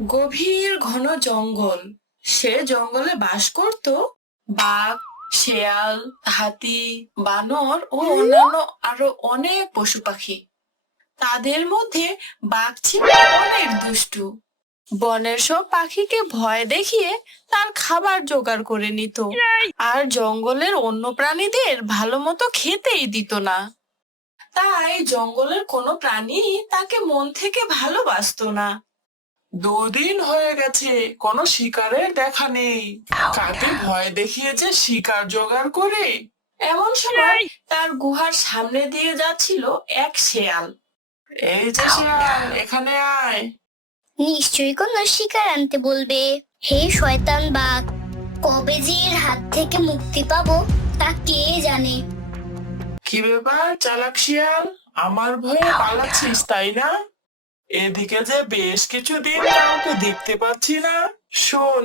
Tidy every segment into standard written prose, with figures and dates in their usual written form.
গভীর ঘন জঙ্গল। সে জঙ্গলে বাস করত বাঘ, শেয়াল, হাতি, বানর ও অন্যান্য আরো অনেক পশু পাখি। তাদের মধ্যে বাঘ ছিল অনেক দুষ্টু। বনের সব পাখিকে ভয় দেখিয়ে তার খাবার জোগাড় করে নিত, আর জঙ্গলের অন্য প্রাণীদের ভালো মতো খেতেই দিত না। তাই জঙ্গলের কোনো প্রাণী তাকে মন থেকে ভালোবাসতো না। দুদিন হয়ে গেছে, কোনো শিকারের দেখা নেই। কাকে ভয় দেখিয়ে যে শিকার জোগাড় করে। এমন সময় তার গুহার সামনে দিয়ে যাচ্ছিল এক শেয়াল। এই যে শিয়াল, এখানে আয়। নিশ্চয়ই কোনো শিকার আনতে বলবে। হে শয়তান বাঘ, কবে যে এর হাত থেকে মুক্তি পাবো তা কে জানে। কি ব্যাপার চালাক শিয়াল, আমার ভয়ে পালাচ্ছিস তাই না? এদিকে যে বেশ কিছুদিন কাউকে দেখতে পাচ্ছি না। শোন,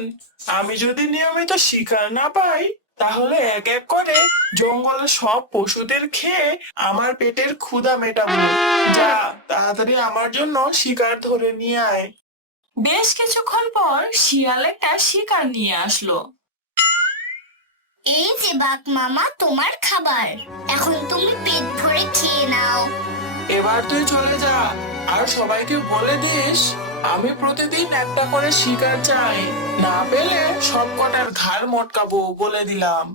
আমি যদি নিয়মিত শিকার না পাই, তাহলে এক এক করে জঙ্গলের সব পশুদের খেয়ে আমার পেটের ক্ষুধা মেটাবো। যা, তাড়াতাড়ি আমার জন্য শিকার ধরে নিয়ে আয়। বেশ কিছুক্ষণ পর শিয়াল একটা শিকার নিয়ে আসলো। এই যে বাঘ মামা, তোমার খাবার। এখন তুমি পেট ভরে খেয়ে নাও। এবার তুই চলে যা, আর সবাইকে বলে দিস আমি প্রতিদিন একটা করে শিকার চাই। না পেলে সব কটার ঘাড় মটকাবো বলে দিলাম।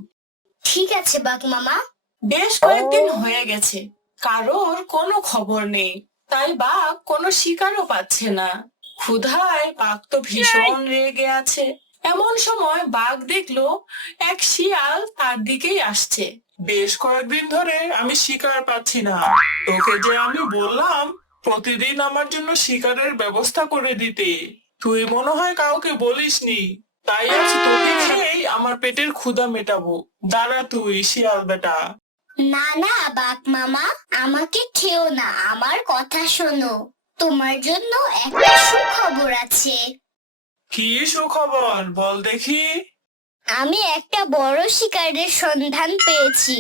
ঠিক আছে বাঘ মামা। বেশ কয়েকদিন হয়ে গেছে, কারোর কোনো খবর নেই। তাই বাঘ কোনো শিকারও পাচ্ছে না। ক্ষুধায় বাঘ তো ভীষণ রেগে আছে। এমন সময় বাঘ দেখলো এক শিয়াল তার দিকেই আসছে। বেশ কয়েকদিন ধরে আমি শিকার পাচ্ছি না। তোকে যে আমি বললাম প্রতিদিন আমার জন্য শিকারের ব্যবস্থা করে দিতে, তুই মনে হয় কাউকে বলিসনি। তাই আজ তোকে খেয়েই আমার পেটের ক্ষুধা মেটাবো। দাঁড়া তুই শিয়াল বেটা। না না বাঘ মামা, আমাকে খেও না, আমার কথা শোনো। তোমার জন্য একটা সুখবর আছে। কি সুখবর বল দেখি। আমি একটা বড় শিকারের সন্ধান পেয়েছি,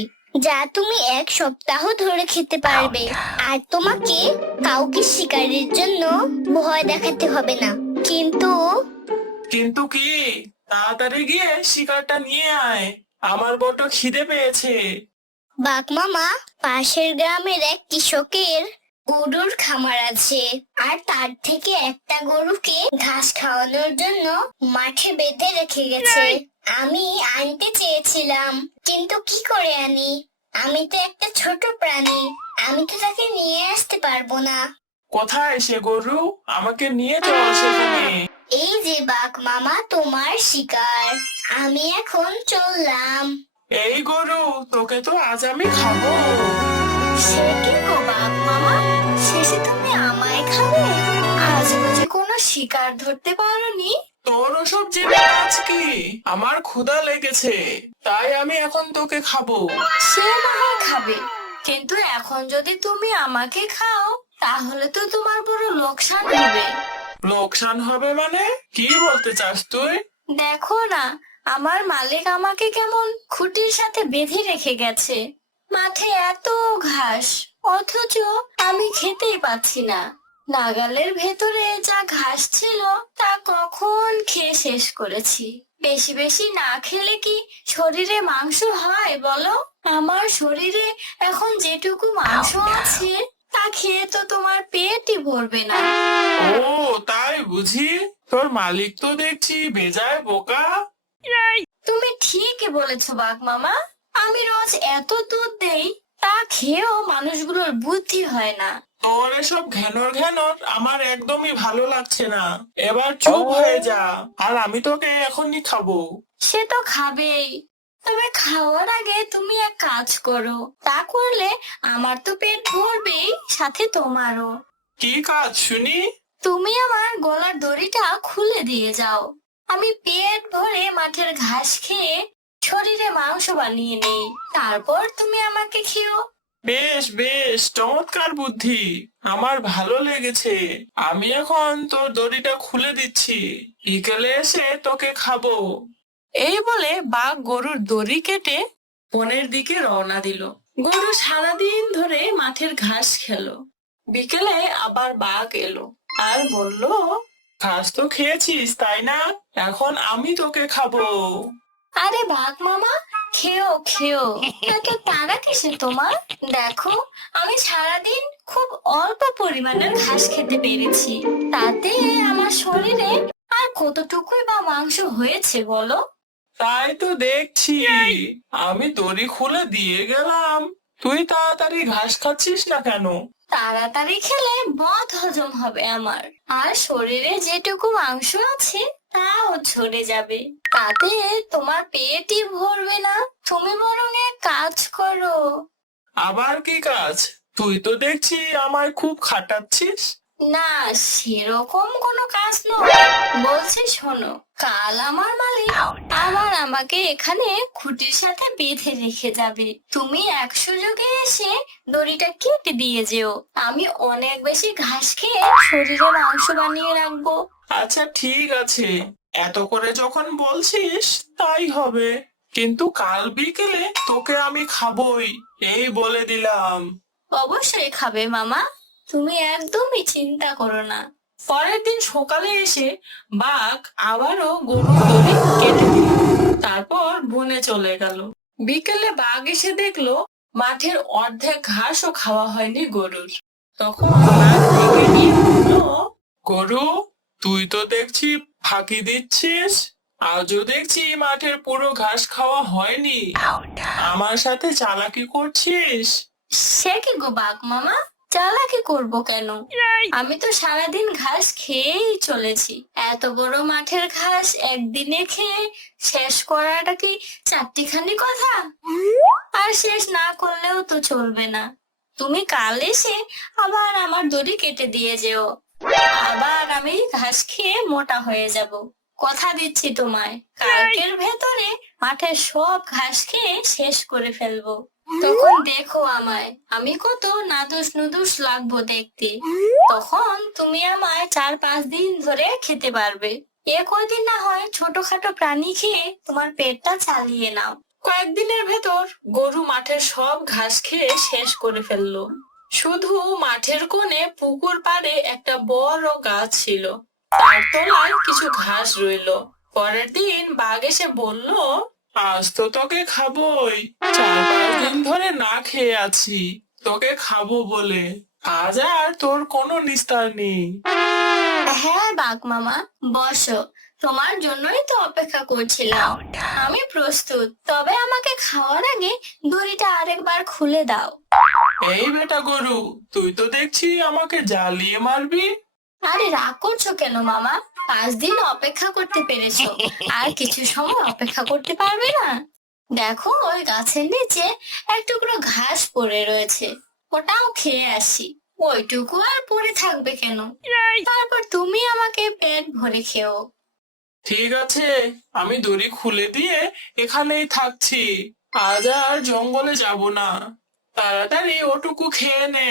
যা তুমি 1 সপ্তাহ ধরে খেতে পারবে। আর তোমাকে কাউকে শিকারের জন্য ভয় দেখাতে হবে না। কিন্তু কিন্তু কি? তাড়াতাড়ি গিয়ে শিকারটা নিয়ে আয়, আমার বড্ড খিদে পেয়েছে। বাঘ মামা, পাশের গ্রামের এক কৃষকের গরুর খামার আছে, আর তার থেকে একটা গরুকে ঘাস খাওয়ানোর জন্য মাঠে বেঁধে রেখে গেছে। আমি আনতে চেয়েছিলাম, কিন্তু কি করে আনি? আমি তো একটা ছোট প্রাণী, আমি তো তাকে নিয়ে আসতে পারবো না। কোথায় সে গরু? আমাকে নিয়ে চল সেখানে। এই যে বাঘ মামা, তোমার শিকার। আমি এখন চললাম। এই গরু, তোকে তো আজ আমি খাবো। সে কি গো বাঘ মামা, শেষে তুমি আমায় খাবে? আজ বুঝি কোনো শিকার ধরতে পারোনি? তোর ওসব জেনে কাজ কি? আমার ক্ষুধা লেগেছে, তাই আমি এখন তোকে খাবো। সে না হয় খাবে, কিন্তু এখন যদি তুমি আমাকে খাও তাহলে তো তোমার বড় লোকসান হবে। লোকসান হবে মানে? কি বলতে চাস তুই? দেখো না, আমার মালিক আমাকে কেমন খুঁটির সাথে বেঁধে রেখে গেছে। মাঠে এত ঘাস, অথচ আমি খেতেই পাচ্ছি না। নাগালের ভেতরে যা ঘাস ছিল তা কখন খেয়ে শেষ করেছি। বেশি বেশি না খেলে কি শরীরে মাংস হয় বলো? আমার শরীরে এখন যেটুকু মাংস আছে তা খেয়ে তো তোমার পেটই ভরবে না। ও, তাই বুঝি? তোর মালিক তো দেখছি বেজায় বোকা। তুমি ঠিকই বলেছো বাঘ মামা। আমি রোজ এত দুধ দেই, তা খেয়েও মানুষগুলোর বুদ্ধি হয় না। তোর এসব ঘ্যানর ঘ্যানর আমার একদমই ভালো লাগছে না। এবার চুপ হয়ে যা, আর আমি তোকে এখনই খাবো। সে তো খাবেই, তবে খাওয়ার আগে তুমি এক কাজ করো। তা করলে আমার তো পেট ভরবেই, সাথে তোমারও। কি কাজ শুনি? তুমি আমার গলার দড়িটা খুলে দিয়ে যাও। আমি পেট ভরে মাঠের ঘাস খেয়ে শরীরে মাংস বানিয়ে নেই, তারপর তুমি আমাকে খেও। বেশ বেশ, চমৎকার বুদ্ধি, আমার ভালো লেগেছে। আমি এখন তোর দড়িটা খুলে দিচ্ছি, বিকেলে এসে তোকে খাবো। এই বলে বাঘ গরুর দড়ি কেটে বনের দিকে রওনা দিল। গরু সারাদিন ধরে মাঠের ঘাস খেলো। বিকেলে আবার বাঘ এলো আর বলল, ঘাস তো খেয়েছিস তাই না? এখন আমি তোকে খাবো। আরে বাঘ মামা, খেও খেও। এত তাড়া কিসে তোমার? দেখো, আমি সারাদিন খুব অল্প পরিমাণের ঘাস খেতে পেরেছি। তাতে আমার শরীরে আর কতটুকুই বা মাংস হয়েছে বলো? তাই তো দেখছি। আমি দড়ি খুলে দিয়ে গেলাম, তুই তাড়াতাড়ি ঘাস খাচ্ছিস না কেন? তাড়াতাড়ি খেলে বদ হজম হবে আমার, আর শরীরে যেটুকু মাংস আছে তাও ঝরে যাবে। তাতে তোমার পেটই ভরবে না। তুমি বরং এক কাজ করো। আবার কি কাজ? তুই তো দেখছি আমায় খুব খাটাচ্ছিস। না, সেরকম কোনো কাজ নয়। বলছি শোনো, কাল আমার মালিক আবার আমাকে এখানে খুঁটির সাথে বেঁধে রেখে যাবে। তুমি এক সুযোগে এসে দড়িটা কেটে দিয়ে যেও। আমি অনেক বেশি ঘাস খেয়ে শরীরে মাংস বানিয়ে রাখবো। আচ্ছা ঠিক আছে, এত করে যখন বলছিস তাই হবে। কিন্তু কাল বিকেলে তোকে আমি খাবই, এই বলে দিলাম। অবশ্যই খাবে মামা, তুমি একদমই চিন্তা করো না। পরের দিন সকালে এসে বাঘ আবারও গরুর দড়ি কেটে দিল, তারপর বনে চলে গেল। বিকেলে বাঘ এসে দেখলো মাঠের অর্ধেক ঘাসও খাওয়া হয়নি গরুর। তখন বাঘ রেগে গিয়ে বলল, গরু, তুই তো দেখছি ফাঁকি দিচ্ছিস। আজও দেখছি মাঠের পুরো ঘাস খাওয়া হয়নি, আমার সাথে চালাকি করছিস। সে কি গো বাঘ মামা, চালাকি করব কেন? আমি তো সারাদিন ঘাস খেয়েই চলেছি। এত বড় মাঠের ঘাস একদিনে খেয়ে শেষ করাটা কি চারটিখানি কথা? আর শেষ না করলেও তো চলবে না। তুমি কাল এসে আবার আমার দড়ি কেটে দিয়ে যেও। আবার আমি ঘাস খেয়ে মোটা হয়ে যাব। কথা দিচ্ছি তোমায়, কালকের ভেতরে মাঠের সব ঘাস খেয়ে শেষ করে ফেলবো। তখন দেখো আমায়, আমি কত নাদুস নুদুস লাগবো দেখতে। তখন তুমি আমায় 4-5 দিন ধরে খেতে পারবে। এ কয়দিন না হয় ছোটখাটো প্রাণী খেয়ে তোমার পেটটা চালিয়ে নাও। কয়েকদিনের ভেতর গরু মাঠের সব ঘাস খেয়ে শেষ করে ফেললো। শুধু মাঠের কোণে পুকুর পাড়ে একটা বড় গাছ ছিল, তার তলায় কিছু ঘাস রইলো। পরের দিন বাঘ এসে বলল, আজ তো তোকে খাবোই, 4-5 দিন ধরে না খেয়ে আছি তোকে খাবো বলে। আজ আর তোর কোনো নিস্তার নেই। হ্যাঁ বাঘ মামা, বসো। তোমার জন্যই তো অপেক্ষা করছিলাম। আমি প্রস্তুত, তবে আমাকে খাওয়ার আগে দড়িটা আরেকবার খুলে দাও। এই বেটা গরু, তুই তো দেখছি আমাকে জ্বালিয়ে মারবি। আরে রাগ করছো কেন মামা? 5 দিন অপেক্ষা করতে পেরেছো, আর কিছু সময় অপেক্ষা করতে পারবে না? দেখো, ওই গাছের নিচে এক টুকরো ঘাস পড়ে রয়েছে, ওটাও খেয়ে আসি। ওইটুকু আর পড়ে থাকবে কেন? তারপর তুমি আমাকে পেট ভরে খেও। ঠিক আছে, আমি দড়ি খুলে দিয়ে এখানেই থাকছি, আজ আর জঙ্গলে যাব না। তাড়াতাড়ি ওটুকু খেয়ে নে,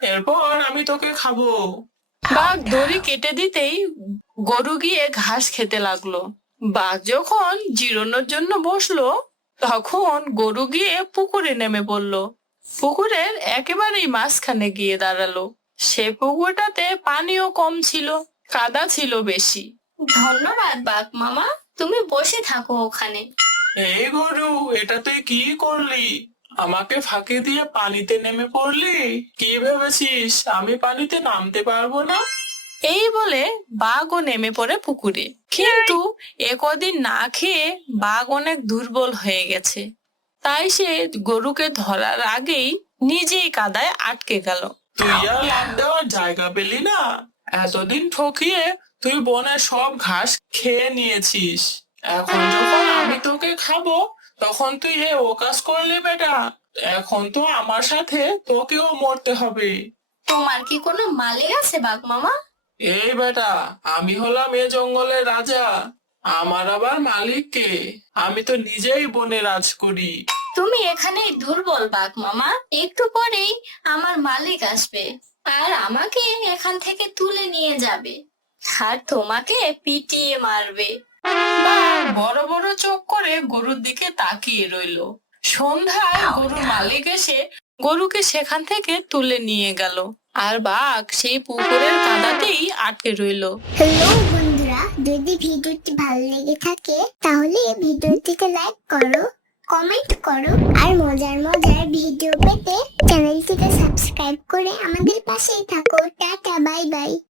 এরপর আমি তোকে খাবো। বাঘ দড়ি কেটে দিতেই গরু গিয়ে ঘাস খেতে লাগলো। বাঘ যখন জিরানোর জন্য বসলো, তখন গরু গিয়ে পুকুরে নেমে পড়লো। পুকুরের একেবারেই মাঝখানে গিয়ে দাঁড়ালো। সে পুকুরটাতে পানিও কম ছিল, কাদা ছিল বেশি। ধন্যবাদ বাঘ মামা, তুমি বসে থাকো ওখানে। এই গরু, এটা তুই কি করলি? আমাকে ফাঁকি দিয়ে পানিতে নেমে পড়লি? কি ভেবেছিস আমি পানিতে নামতে পারবো না? এই বলে বাঘও নেমে পড়ে পুকুরে। কিন্তু এ কদিন না খেয়ে বাঘ অনেক দুর্বল হয়ে গেছে, তাই সে গরুকে ধরার আগেই নিজেই কাদায় আটকে গেল। তুই আর লাফ দেওয়ার জায়গা পেলি না? এতদিন ঠকিয়ে তুই বনের সব ঘাস খেয়ে নিয়েছিস, এখন যখন আমি তোকে খাবো তখন তুই এ ওকাজ করলি বেটা। এখন তো আমার সাথে তোকেও মরতে হবে। তোমার কি কোনো মালিক আছে বাঘ মামা? এই বেটা, আমি হলাম এ জঙ্গলের রাজা, আমার আবার মালিক কে? আমি তো নিজেই বনে রাজ করি। তুমি এখানেই দুর্বল বাঘ মামা। একটু পরেই আমার মালিক আসবে, আর আমাকে এখান থেকে তুলে নিয়ে যাবে, আর তোমাকে পিটিয়ে মারবে। বাঘ বড় বড় চোখ করে গরুর দিকে তাকিয়ে রইলো। সন্ধ্যায় গরুর মালিক এসে গরুকে সেখান থেকে তুলে নিয়ে গেল আর বাঘ সেই পুকুরের কাদাতেই আটকে রইলো। হ্যালো বন্ধুরা, যদি ভিডিওটি ভালো লেগে থাকে তাহলে ভিডিওটিকে লাইক করো, কমেন্ট করো আর মজার মজার ভিডিও পেতে চ্যানেলটিকে সাবস্ক্রাইব করে আমাদের পাশেই থাকো। Tata, bye bye.